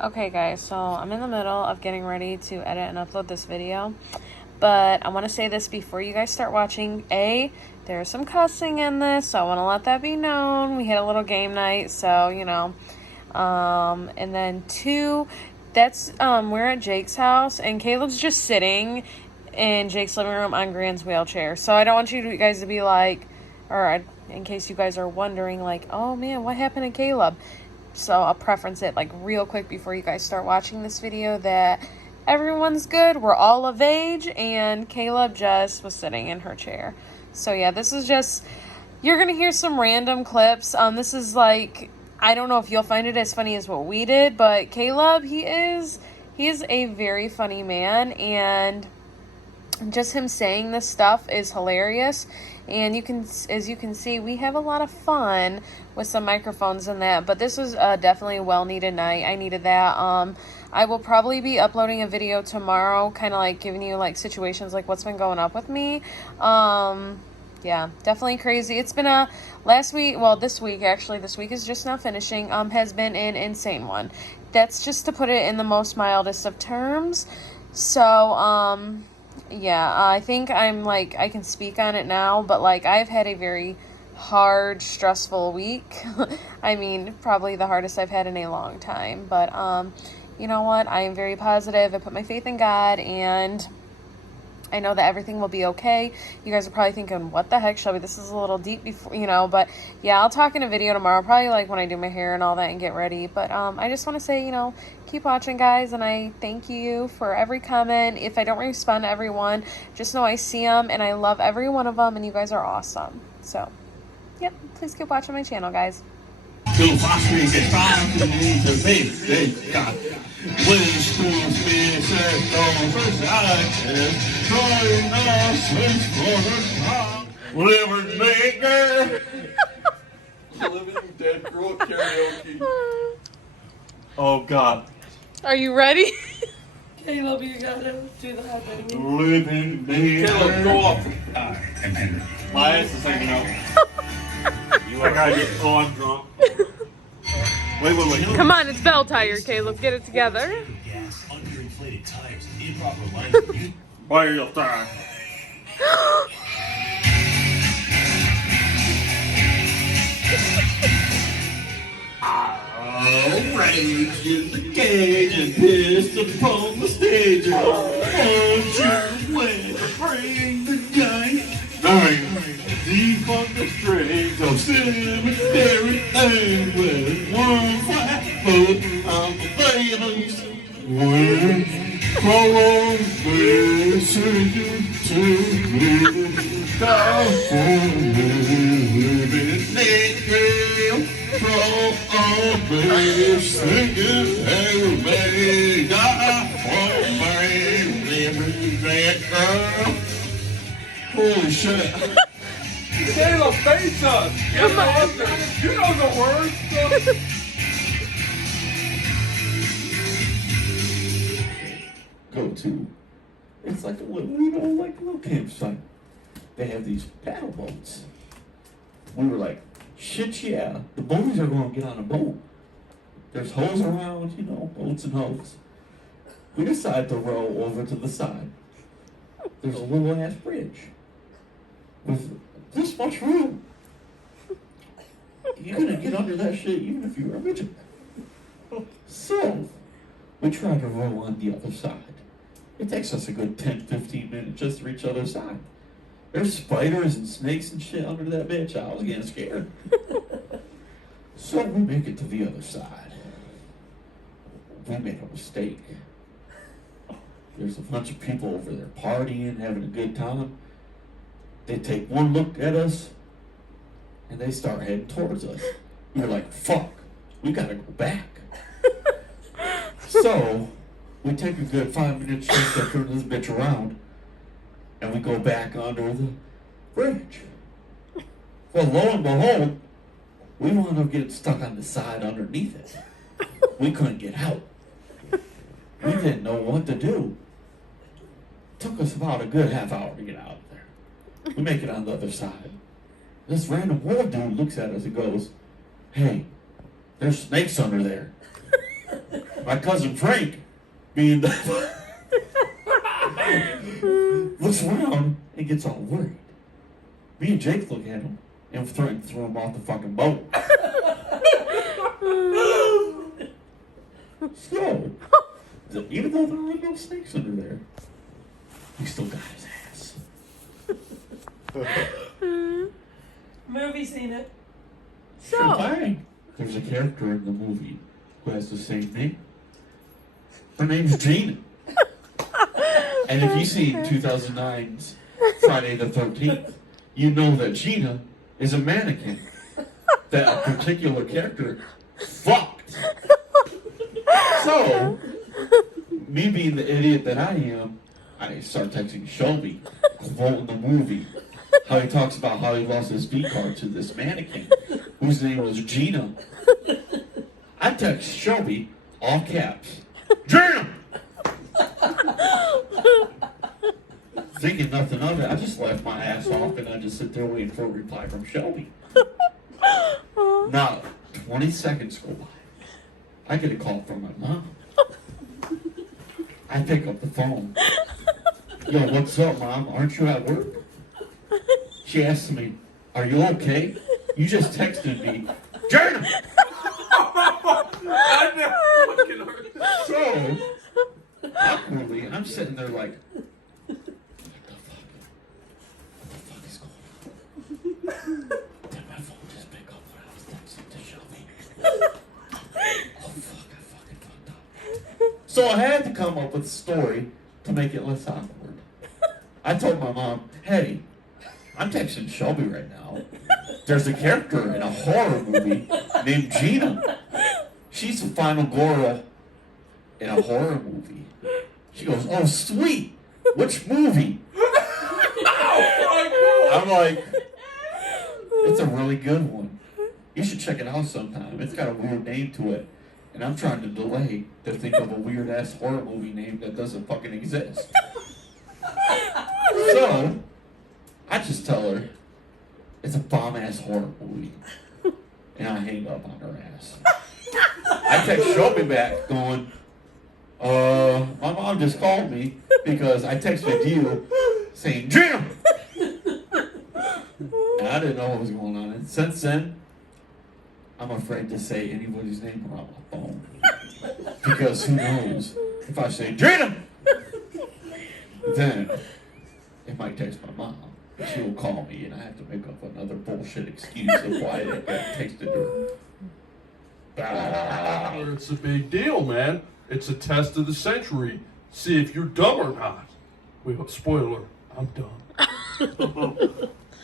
Okay guys, so I'm in the middle of getting ready to edit and upload this video, but I want to say this before you guys start watching. There's some cussing in this, so I want to let that be known. We had a little game night, so you know. And then two, we're at Jake's house and Caleb's just sitting in Jake's living room on Grant's wheelchair. So I don't want you guys to be like, or in case you guys are wondering like, oh man, what happened to Caleb? So I'll preference it like real quick before you guys start watching this video that everyone's good, we're all of age, and Caleb just was sitting in her chair. So yeah, this is just, you're gonna hear some random clips. This is like, I don't know if you'll find it as funny as what we did, but Caleb, he is a very funny man, and just him saying this stuff is hilarious. And as you can see, we have a lot of fun with some microphones and that, but this was definitely a well-needed night. I needed that. I will probably be uploading a video tomorrow, kind of like giving you like situations like what's been going up with me. Yeah, definitely crazy. It's been this week actually, this week is just now finishing, has been an insane one. That's just to put it in the most mildest of terms. So, yeah, I think I can speak on it now, but like I've had a very hard, stressful week. I mean, probably the hardest I've had in a long time, but you know what? I am very positive. I put my faith in God, and I know that everything will be okay. You guys are probably thinking, what the heck, Shelby? This is a little deep before, but yeah, I'll talk in a video tomorrow, probably like when I do my hair and all that and get ready. But I just want to say, keep watching, guys, and I thank you for every comment. If I don't respond to everyone, just know I see them, and I love every one of them, and you guys are awesome. So, yep, please keep watching my channel, guys. Living maker. Living dead girl karaoke. Oh God. Are you ready? Caleb, you gotta do the hot baby. Living maker. Caleb, go off. My ass is hanging out. I gotta get. Oh, I'm drunk. Wait. Come on, it's bell tired, Caleb. Get it together. Why are you tired? Rage in the cage and pissed upon the stage. Won't you wait to bring the gang? Deep on the strings of cemetery and with one flat foot on the face. When follow me, singing to me, down for living naked. Follow me, singing, hey, baby, down for me, living naked. Holy shit. Caleb, face us! You know the words! Go to. It's like a little campsite. They have these paddle boats. We were like, shit yeah, the boys are going to get on a boat. There's hoes around, boats and hoes. We decide to row over to the side. There's a little ass bridge with this much room. You're gonna get under that shit even if you're a midget. So, we try to row on the other side. It takes us a good 10-15 minutes just to reach the other side. There's spiders and snakes and shit under that bitch. I was getting scared. So we make it to the other side. We made a mistake. There's a bunch of people over there partying, having a good time. They take one look at us, and they start heading towards us. We're like, fuck, we gotta go back. So, we take a good 5 minutes just to turn this bitch around, and we go back under the bridge. Well, lo and behold, we wound up getting stuck on the side underneath it. We couldn't get out. We didn't know what to do. Took us about a good half hour to get out of there. We make it on the other side. This random old dude looks at us and goes, "Hey, there's snakes under there." My cousin Frank, being the looks around and gets all worried. Me and Jake look at him and threaten to throw him off the fucking boat. So, even though there were no snakes under there, he still got his ass. Movie seen it. Sure thing. There's a character in the movie who has the same name. Her name's Gina. And if you see 2009's Friday the 13th, you know that Gina is a mannequin that a particular character fucked. So, me being the idiot that I am, I start texting Shelby, quoting the movie, how he talks about how he lost his V card to this mannequin, whose name was Gina. I text Shelby, all caps, Gina! Thinking nothing of it, I just left my ass off and I just sit there waiting for a reply from Shelby. Now, 20 seconds go by. I get a call from my mom. I pick up the phone. Yo, what's up, Mom? Aren't you at work? She asks me, are you okay? You just texted me, Jordan! So, awkwardly, I'm sitting there like, what the fuck is going on? Did my phone just pick up when I was texting to Shelby? Oh fuck, I fucking fucked up. So I had to come up with a story to make it less awkward. I told my mom, hey, I'm texting Shelby right now. There's a character in a horror movie named Gina. She's the final girl in a horror movie. She goes, oh sweet, which movie? I'm like, it's a really good one. You should check it out sometime. It's got a weird name to it. And I'm trying to delay to think of a weird ass horror movie name that doesn't fucking exist. So, I just tell her, it's a bomb ass horror movie. And I hang up on her ass. I text Shelby back going, my mom just called me because I texted you saying, Jim! And I didn't know what was going on. And since then, I'm afraid to say anybody's name around my phone. Because who knows, if I say, Jada! Then, it might text my mom. She will call me and I have to make up another bullshit excuse of why I got texted her. It's a big deal, man. It's a test of the century. See if you're dumb or not. Wait, spoiler, I'm dumb.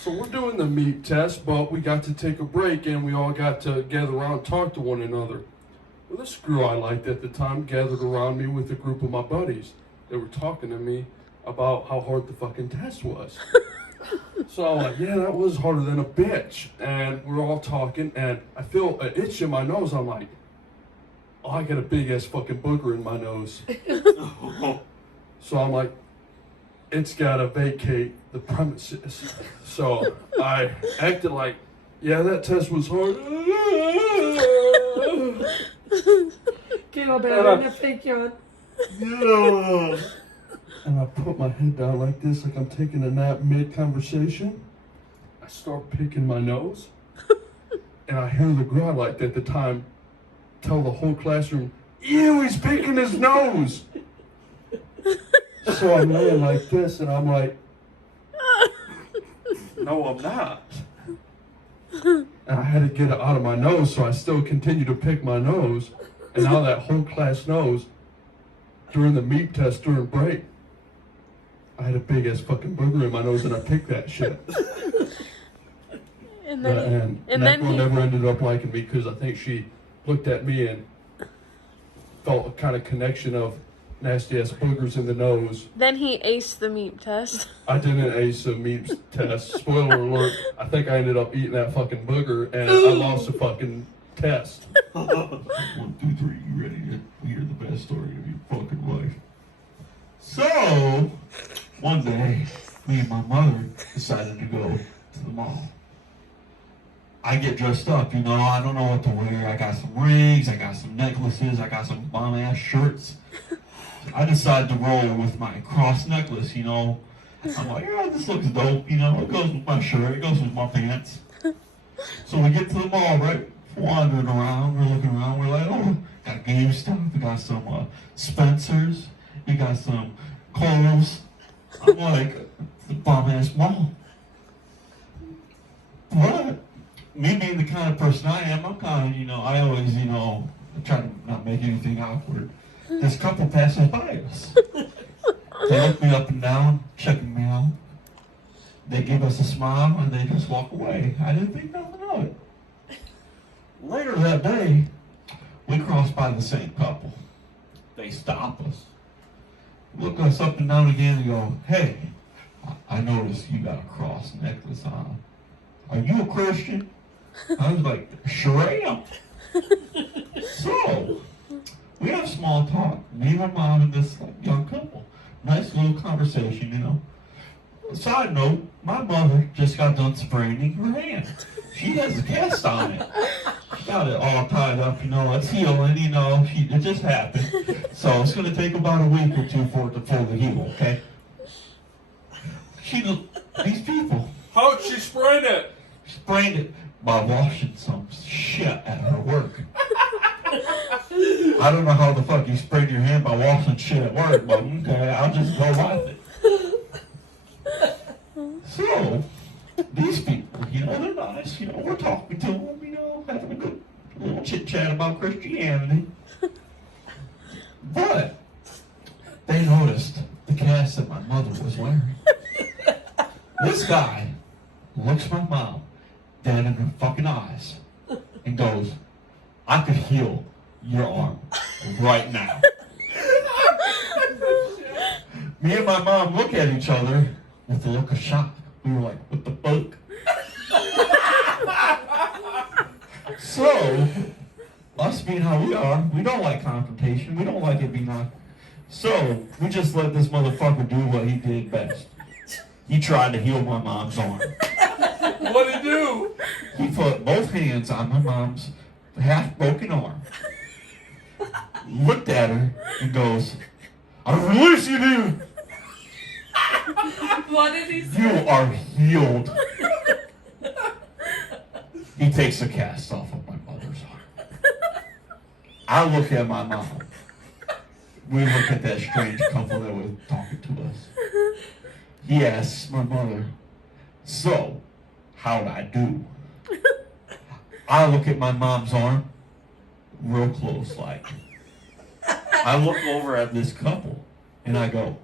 So we're doing the meat test, but we got to take a break and we all got to gather around and talk to one another. Well, this girl I liked at the time gathered around me with a group of my buddies. They were talking to me about how hard the fucking test was. So I'm like, yeah, that was harder than a bitch. And we're all talking and I feel an itch in my nose. I'm like, oh, I got a big ass fucking booger in my nose. So I'm like, it's gotta vacate the premises. So I acted like, yeah, that test was hard. Caleb in a fake yawn. Yeah. And I put my head down like this, like I'm taking a nap mid-conversation. I start picking my nose. And I hear the girl I liked at the time tell the whole classroom, ew, he's picking his nose. So I'm laying like this and I'm like, no, I'm not. And I had to get it out of my nose, so I still continue to pick my nose. And now that whole class knows, during the meat test during break, I had a big ass fucking booger in my nose and I picked that shit. And then, and that girl never ended up liking me because I think she looked at me and felt a kind of connection of nasty ass boogers in the nose. then he aced the meat test. I didn't ace a meat test. Spoiler alert, I think I ended up eating that fucking booger and I lost the fucking test. 1, 2, 3, you ready to hear the best story of your fucking life? So, one day, me and my mother decided to go to the mall. I get dressed up, you know, I don't know what to wear. I got some rings, I got some necklaces, I got some bomb-ass shirts. I decided to roll with my cross necklace, you know. I'm like, yeah, this looks dope, you know, it goes with my shirt, it goes with my pants. So we get to the mall, right? Wandering around, we're looking around, we're like, oh, got GameStop, we got some Spencer's, we got some Kohl's. I'm like, the bomb-ass mall. But me being the kind of person I am, I'm kind of, you know, I always, you know, try to not make anything awkward. This couple passes by us. They look me up and down, checking me out. They give us a smile and they just walk away. I didn't think nothing of it. Later that day, we crossed by the same couple. They stop us, look us up and down again and go, hey, I noticed you got a cross necklace on. Are you a Christian? I was like, sure am. So, we have small talk. Me and my mom and this young couple. Nice little conversation, you know. Side note, my mother just got done spraining her hand. She has a cast on it. She got it all tied up, you know, it's healing, you know, it just happened. So it's going to take about a week or two for it to fully heal, okay? These people. How'd she sprain it? Sprained it by washing some shit at her work. I don't know how the fuck you sprained your hand by washing shit at work, but okay, I'll just go with it. So, these people, you know, they're nice, you know, we're talking to them, you know, having a good little chit-chat about Christianity. But, they noticed the cast that my mother was wearing. This guy looks my mom dead in her fucking eyes and goes, I could heal your arm right now. Me and my mom look at each other with a look of shock. We were like, what the fuck? So, us being how we are, we don't like confrontation. We don't like it being awkward. So, we just let this motherfucker do what he did best. He tried to heal my mom's arm. What'd he do? He put both hands on my mom's half-broken arm, looked at her, and goes, I release you, dude! What did he say? You are healed. He takes the cast off of my mother's arm. I look at my mom. We look at that strange couple that was talking to us. He asks my mother, so, how'd I do? I look at my mom's arm, real close like. I look over at this couple, and I go,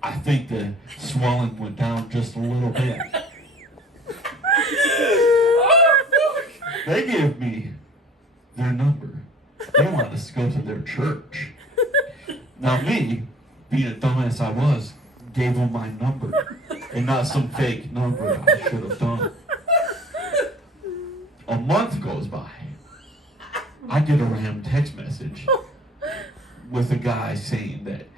I think the swelling went down just a little bit. They give me their number. They want us to go to their church. Now me, being a dumbass I was, gave them my number, and not some fake number I should have done. A month goes by. I get a random text message with a guy saying that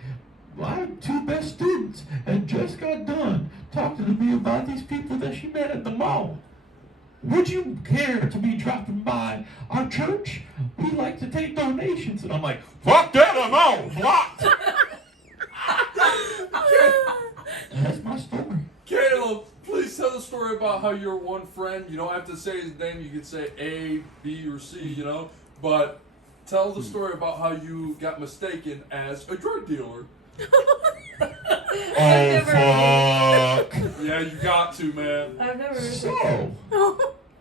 my two best students had just got done talking to me about these people that she met at the mall. Would you care to be dropping by our church? We like to take donations. And I'm like, fuck that, I'm out. Blocked. And that's my story. Caleb, please tell the story about how your one friend, you don't have to say his name, you can say A, B, or C, you know, but tell the story about how you got mistaken as a drug dealer. Oh, fuck. Yeah, you got to, man. I've never heard So,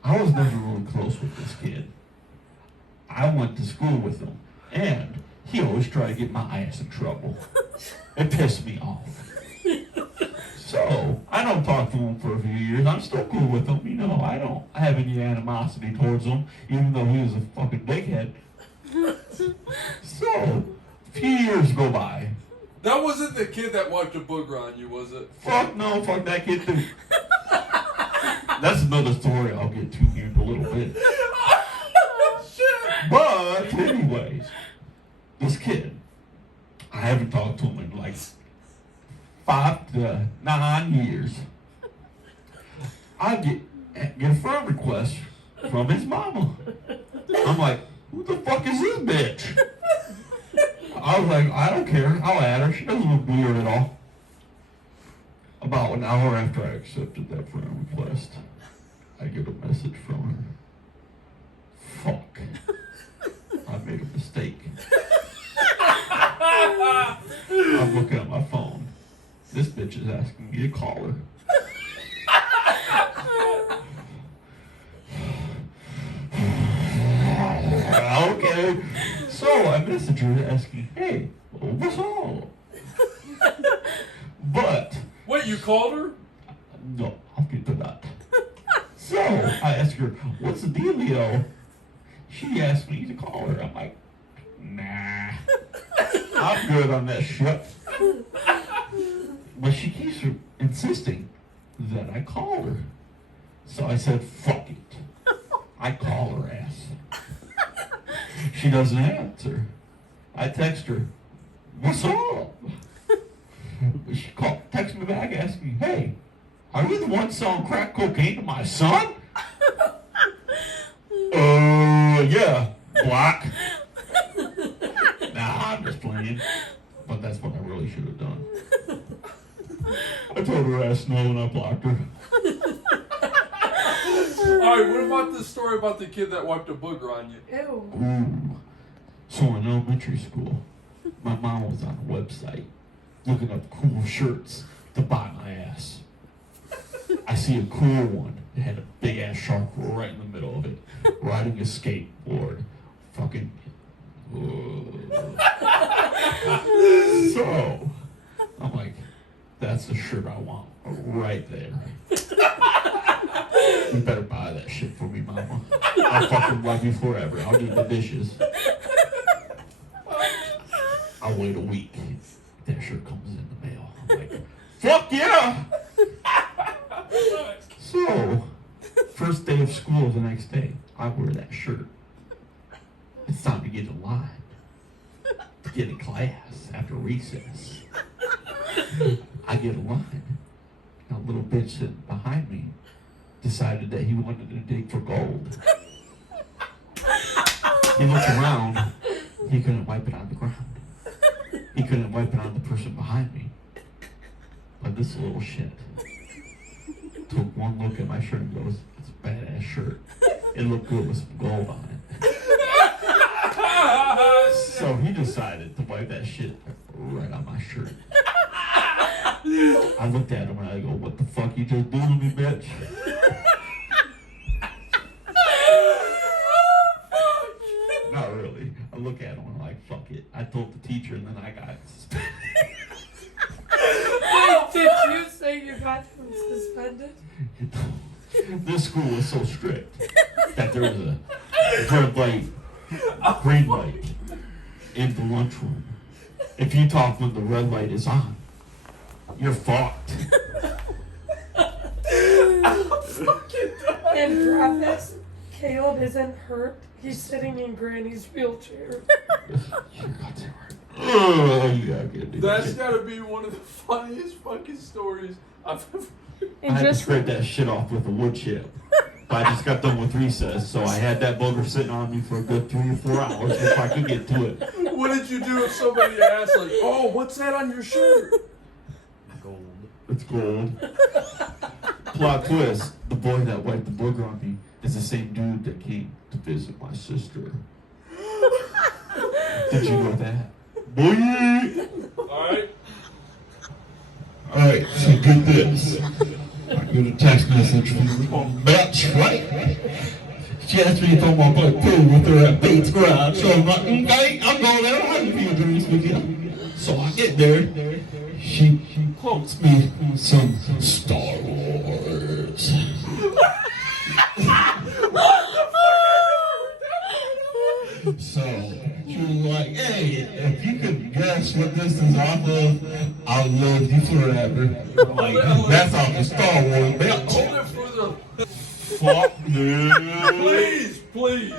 I was never really close with this kid. I went to school with him, and he always tried to get my ass in trouble. It pissed me off. So, I don't talk to him for a few years. I'm still cool with him, you know. I don't have any animosity towards him, even though he was a fucking dickhead. So, a few years go by. That wasn't the kid that wiped a booger on you, was it? Fuck no, fuck that kid too. That's another story I'll get to here in a little bit. But, anyways, this kid, I haven't talked to him in like 5 to 9 years. I get a friend request from his mama. I'm like, who the fuck is this bitch? I was like, I don't care. I'll add her. She doesn't look weird at all. About an hour after I accepted that friend request, I get a message from her. Fuck. I made a mistake. I'm looking at my phone. This bitch is asking me to call her. Okay. So I messaged her asking, hey, what's up? But Wait, you called her? no, I'll get to that. So I asked her, what's the dealio? She asked me to call her. I'm like, nah, I'm good on that shit. But she keeps insisting that I call her. So I said, fuck it. I call her ass. She doesn't answer. I text her, what's up? She texts me back asking, hey, are you the one selling crack cocaine to my son? Yeah, black. Nah, I'm just playing. But that's what I really should have done. I told her ass no and I blocked her. Alright, what about this story about the kid that wiped a booger on you? Ew. Ooh. So in elementary school, my mom was on a website looking up cool shirts to buy my ass. I see a cool one. It had a big ass shark right in the middle of it, riding a skateboard. Fucking. So, I'm like, that's the shirt I want right there. You better buy that shit for me, mama. I'll fucking love you forever. I'll do the dishes. I'll wait a week. That shirt comes in the mail. I'm like, fuck yeah! So, first day of school the next day, I wear that shirt. It's time to get in line. To get in class after recess. I get in line. And a little bitch sitting behind me decided that he wanted to dig for gold. He looked around. He couldn't wipe it on the ground. He couldn't wipe it on the person behind me. But this little shit took one look at my shirt and goes, it's a badass shirt. It looked good with some gold on it. So he decided to wipe that shit right on my shirt. I looked at him and I go, what the fuck you just doing to me, bitch? Not really. I look at him and I'm like, fuck it. I told the teacher and then I got suspended. Wait, did you say you got him suspended? This school was so strict that there was a red light, green light in the lunchroom. If you talk when the red light is on, you're fucked. In preface, Caleb isn't hurt. He's sitting in Granny's wheelchair. Oh, you gotta get it. That's gotta be one of the funniest fucking stories I've ever. I had to scrape that shit off with a wood chip. But I just got done with recess, so I had that booger sitting on me for a good 3 or 4 hours before I could get to it. What did you do if somebody asked, like, oh, what's that on your shirt? Gold. It's gold. Plot twist, the boy that wiped the booger on me is the same dude that came to visit my sister. Did you know that? Boy! Alright. Alright, so get this. I get a text message from my bitch, right? She asked me if I want to play pool with her at Bates Garage, so I'm like, okay, I'll go there, I'll have a few drinks with you. So I get there, she quotes me some Star Wars. So she was like, hey, if you could guess what this is off of, I'll love you forever. I'm like, that's off of Star Wars, bitch. Hold it for the. Fuck, dude. Please, please.